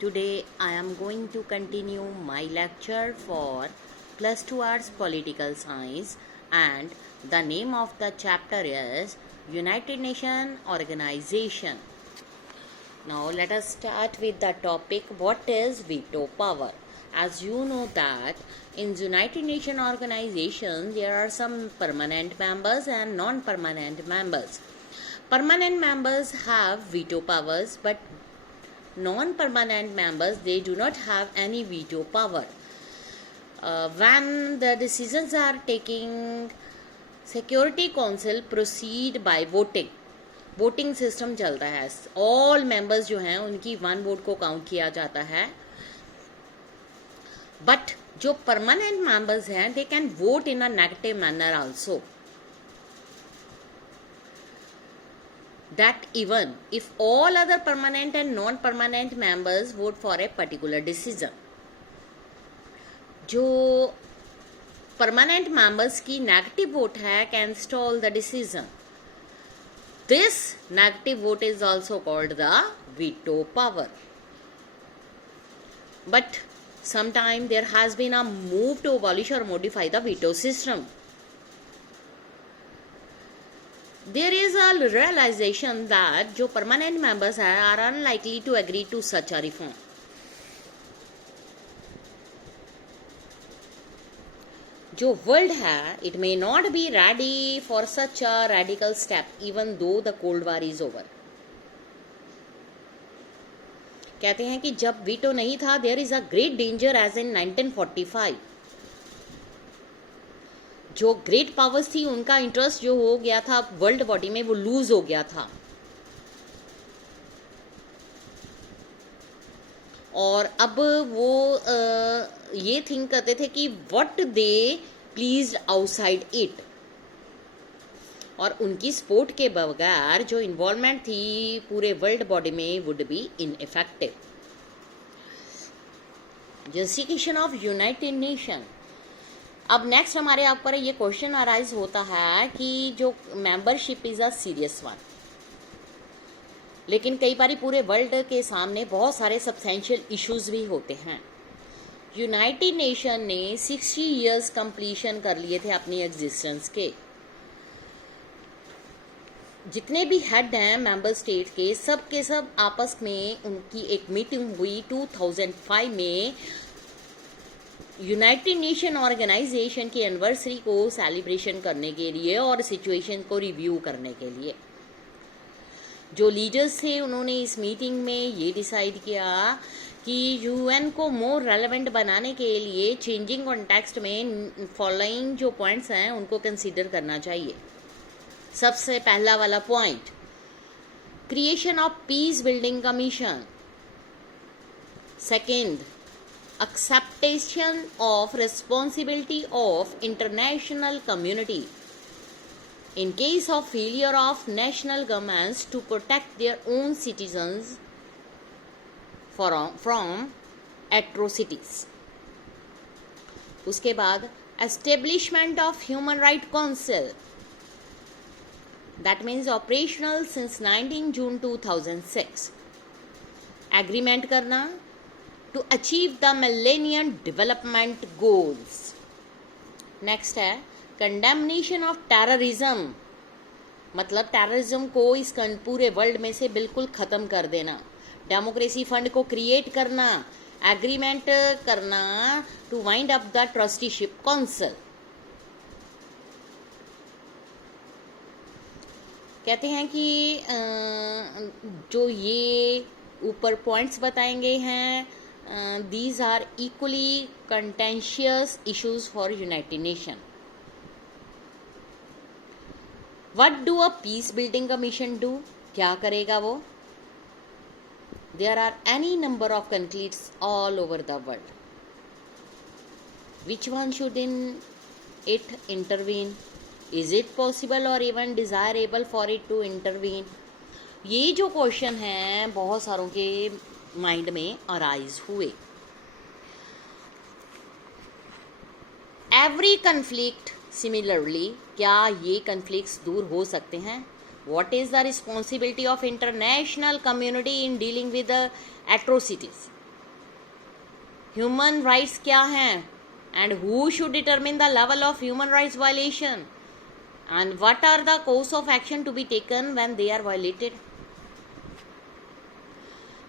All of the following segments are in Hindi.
Today I am going to continue my lecture for plus 2 arts political science, and the name of the chapter is United Nations Organization. Now let us start with the topic, what is veto power. As you know that in United Nations Organization there are some permanent members and non-permanent members. Permanent members have veto powers, but non-permanent members, they do not have any veto power. When the decisions are taking, Security Council proceed by voting. Voting system चलता है, ऑल मेंबर्स जो हैं उनकी वन वोट को काउंट किया जाता है. बट जो परमानेंट मेंबर्स हैं they can vote in a negative manner also. That even if all other permanent and non-permanent members vote for a particular decision, जो permanent members की negative vote है can stall the decision. This negative vote is also called the veto power. But sometime there has been a move to abolish or modify the veto system. There is a realization that जो permanent members हैं are unlikely to agree to such a reform. जो world है, it may not be ready for such a radical step even though the Cold War is over. कहते हैं कि जब veto नहीं था, there is a great danger as in 1945. जो ग्रेट पावर्स थी उनका इंटरेस्ट जो हो गया था वर्ल्ड बॉडी में वो लूज हो गया था, और अब वो ये थिंक करते थे कि what they pleased outside it, और उनकी सपोर्ट के बगैर जो इन्वॉल्वमेंट थी पूरे वर्ल्ड बॉडी में would be ineffective. Justification of united nation. अब नेक्स्ट हमारे आप पर ये क्वेश्चन अराइज होता है कि जो membership is a serious one, लेकिन कई बार पूरे वर्ल्ड के सामने बहुत सारे सब्सटेंशियल इश्यूज भी होते हैं. यूनाइटेड नेशन ने 60 इयर्स कंप्लीशन कर लिए थे अपनी एग्जिस्टेंस के. जितने भी हेड हैं मेंबर स्टेट के सब आपस में उनकी एक मीटिंग हुई 2005 में यूनाइटेड नेशन ऑर्गेनाइजेशन की एनिवर्सरी को सेलिब्रेशन करने के लिए और सिचुएशन को रिव्यू करने के लिए. जो लीडर्स थे उन्होंने इस मीटिंग में ये डिसाइड किया कि यूएन को मोर रेलेवेंट बनाने के लिए चेंजिंग कॉन्टेक्स्ट में फॉलोइंग जो पॉइंट्स हैं उनको कंसीडर करना चाहिए. सबसे पहला वाला point, creation of peace building commission. Second, acceptation of responsibility of international community in case of failure of national governments to protect their own citizens from atrocities. उसके बाद establishment of human right council, that means operational since 19 June 2006. agreement करना to achieve the millennium development goals. Next है condemnation of terrorism, मतलब टेररिज्म को इस पूरे वर्ल्ड में से बिल्कुल ख़त्म कर देना. डेमोक्रेसी फंड को क्रिएट करना, एग्रीमेंट करना to wind up the trusteeship council. कहते हैं कि जो ये ऊपर पॉइंट्स बताएंगे हैं, these are equally contentious issues for United Nations. What do a peace building commission do? क्या करेगा वो? There are any number of conflicts all over the world. Which one should it intervene? Is it possible or even desirable for it to intervene? ये जो क्वेश्चन हैं बहुत सारों के माइंड में अराइज हुए. एवरी कन्फ्लिक्ट सिमिलरली, क्या ये कन्फ्लिक्ट्स दूर हो सकते हैं? What is the responsibility of international community in dealing with the atrocities? Human rights क्या हैं, and who should determine the level of human rights violation, and what are the course of action to be taken when they are violated.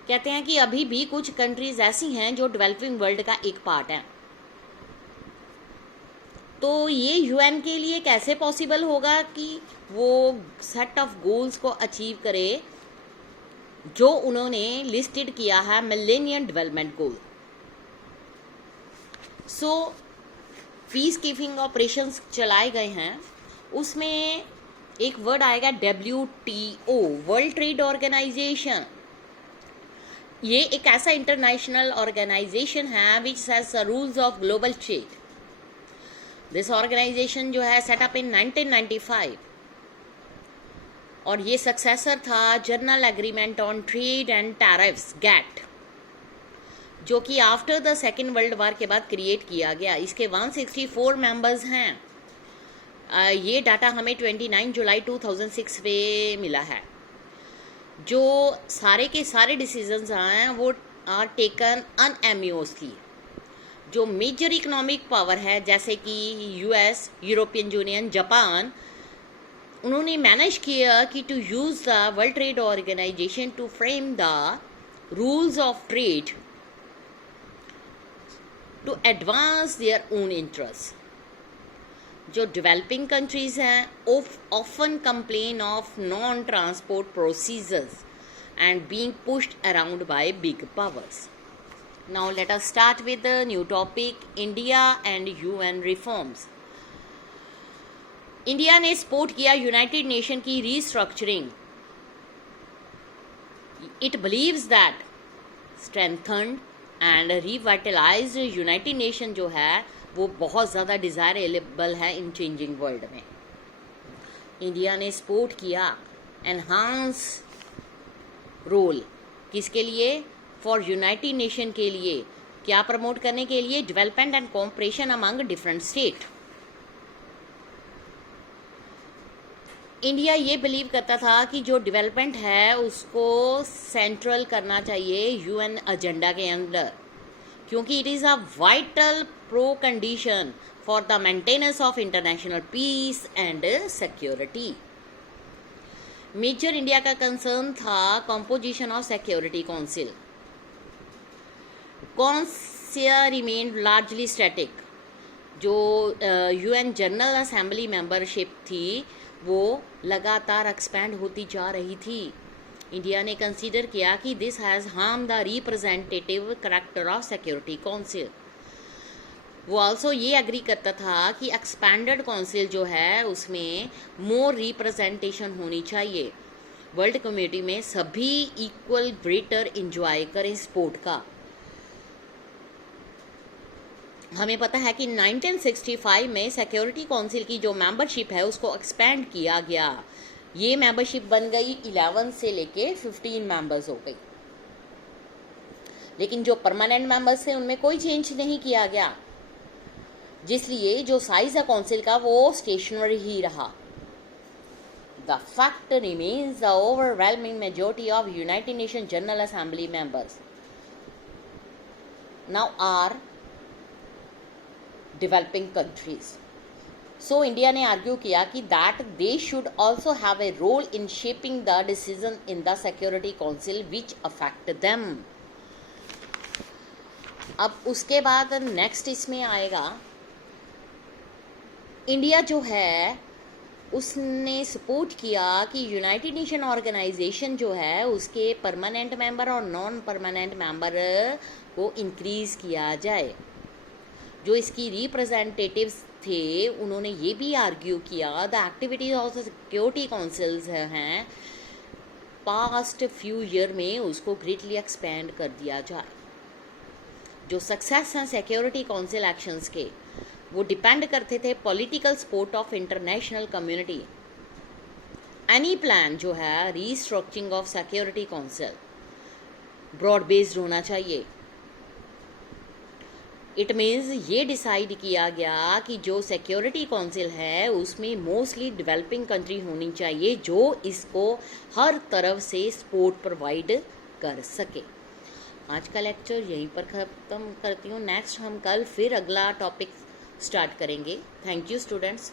कहते हैं कि अभी भी कुछ कंट्रीज ऐसी हैं जो डेवलपिंग वर्ल्ड का एक पार्ट है। तो ये यूएन के लिए कैसे पॉसिबल होगा कि वो सेट ऑफ गोल्स को अचीव करे जो उन्होंने लिस्टेड किया है मिलेनियम डेवलपमेंट गोल। सो पीस कीपिंग ऑपरेशंस चलाए गए हैं, उसमें एक वर्ड आएगा WTO, वर्ल्ड ट्रेड ऑर्गेनाइजेशन। ये एक ऐसा इंटरनेशनल ऑर्गेनाइजेशन है which has the rules of global trade. This organization जो है सेटअप इन 1995 और ये सक्सेसर था general agreement on trade and tariffs GATT, जो कि after the second world war के बाद क्रिएट किया गया। इसके 164 मेंबर्स हैं। ये डाटा हमें 29 जुलाई 2006 पे मिला है। जो सारे के सारे डिसीजंस हैं वो आर टेकन अनएम्यूसली। जो मेजर इकोनॉमिक पावर है जैसे कि US, यूरोपियन यूनियन, जापान, उन्होंने मैनेज किया कि to use the world trade organization to frame the rules of trade to advance their own interest. जो डेवलपिंग कंट्रीज हैं often complain of non transport procedures and being pushed around by big powers. Now let us start with the new topic, India and UN reforms. India ने सपोर्ट किया यूनाइटेड नेशन की restructuring. It believes that strengthened and revitalised United Nation जो है वो बहुत ज़्यादा डिज़ायरेबल है इन चेंजिंग वर्ल्ड में। इंडिया ने सपोर्ट किया एनहांस रोल किसके लिए? फॉर यूनाइटेड नेशन के लिए। क्या प्रमोट करने के लिए? Development and cooperation among different state. India ये बिलीव करता था कि जो डेवलपमेंट है उसको सेंट्रल करना चाहिए यूएन एजेंडा के अंदर, क्योंकि it is a vital pro condition for the maintenance of international peace and security. Major India का कंसर्न था composition of security council. Council remain largely static. जो यूएन जनरल असेंबली मेंबरशिप थी वो लगातार एक्सपैंड होती जा रही थी। इंडिया ने कंसीडर किया कि this has harm the representative character of security council. वो आल्सो ये एग्री करता था कि एक्सपैंडेड काउंसिल जो है उसमें मोर रिप्रेजेंटेशन होनी चाहिए। वर्ल्ड कम्युनिटी में सभी इक्वल ग्रेटर इंजॉय करें सपोर्ट का। हमें पता है कि 1965 में सिक्योरिटी काउंसिल की जो मेंबरशिप है उसको एक्सपेंड किया गया। ये मेंबरशिप बन गई 11 से लेके 15 मेंबर्स हो गई, लेकिन जो परमानेंट मेंबर्स थे उनमें कोई चेंज नहीं किया गया, जिसलिए जो साइज है काउंसिल का वो स्टेशनरी ही रहा। The fact remains the overwhelming majority of united nation general assembly members now are developing countries. So India ने आर्ग्यू किया कि that they should also have a role in shaping the decision in the security council which affect them. अब उसके बाद नेक्स्ट इसमें आएगा, इंडिया जो है उसने सपोर्ट किया कि यूनाइटेड नेशन ऑर्गेनाइजेशन जो है उसके परमानेंट मेंबर और नॉन परमानेंट मेंबर को इंक्रीज किया जाए। जो इसकी रिप्रेजेंटेटिव्स थे उन्होंने ये भी आर्ग्यू किया the activities of the security councils हैं पास्ट फ्यू ईयर में उसको ग्रेटली एक्सपेंड कर दिया जाए। जो सक्सेस हैं सिक्योरिटी काउंसिल एक्शंस के वो डिपेंड करते थे political support of international community. Any plan जो है restructuring of security council broad based होना चाहिए। इट मीन्स ये डिसाइड किया गया कि जो सिक्योरिटी काउंसिल है उसमें मोस्टली डेवलपिंग कंट्री होनी चाहिए जो इसको हर तरफ से सपोर्ट प्रोवाइड कर सके। आज का लेक्चर यहीं पर ख़त्म करती हूँ। नेक्स्ट हम कल फिर अगला टॉपिक स्टार्ट करेंगे। Thank you students.